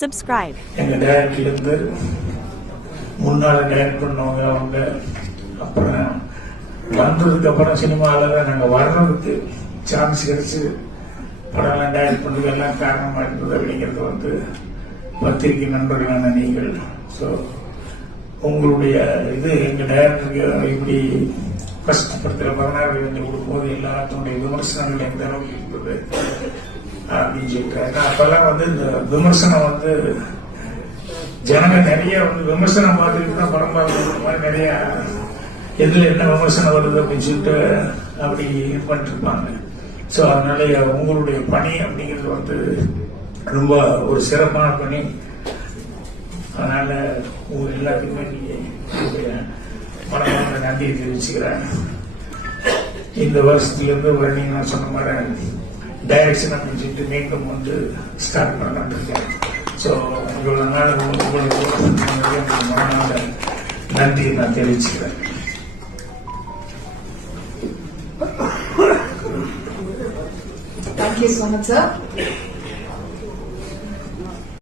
Subscribe. எங்க டைரக்டர்லேருந்து முன்னாள் direct பண்ணவங்க அவங்க அப்புறம் வந்ததுக்கு அப்புறம் சினிமாவில் தான் நாங்கள் வர்றதுக்கு சான்ஸ் கிடைச்சி படம்லாம் டைரக்ட் பண்ணுறதுக்கு எல்லாம் காரணமாக இருந்தது அப்படிங்கிறது வந்து பத்திரிகை நண்பர்களான நீங்கள். ஸோ உங்களுடைய இது எங்கள் டைரக்டருக்கு இப்படி ஃபர்ஸ்ட் படத்தில் 16 வந்து கொடுக்கும்போது எல்லாத்தினுடைய விமர்சனங்கள் எந்த அளவுக்கு இருந்தது அப்படின்னு சொல்லிட்டு. ஏன்னா அப்பெல்லாம் வந்து இந்த விமர்சனம் வந்து ஜனங்க நிறைய வந்து விமர்சனம் பார்த்துக்கிட்டு தான் படம் பார்க்கறது மாதிரி நிறைய எதுல என்ன விமர்சனம் வருது அப்படின்னு சொல்லிட்டு அப்படி இது பண்ணிட்டு இருப்பாங்க. ஸோ அதனால உங்களுடைய பணி அப்படிங்கிறது வந்து ரொம்ப ஒரு சிறப்பான பணி. அதனால உங்க எல்லாத்துக்குமே நீங்க மனமான நன்றியை தெரிவிச்சுக்கிறேன். இந்த வருஷத்துல இருந்து நான் சொன்ன மாதிரி டைரக்ஷன் அப்படின்னு சொல்லிட்டு மீண்டும் வந்து ஸ்டார்ட் பண்ணலான்னு இருக்கேன். ஸோ இவ்வளவு நாள் உங்களுக்கு மனமான நன்றியை நான் தெரிவிச்சுக்கிறேன். Thank you so much, sir.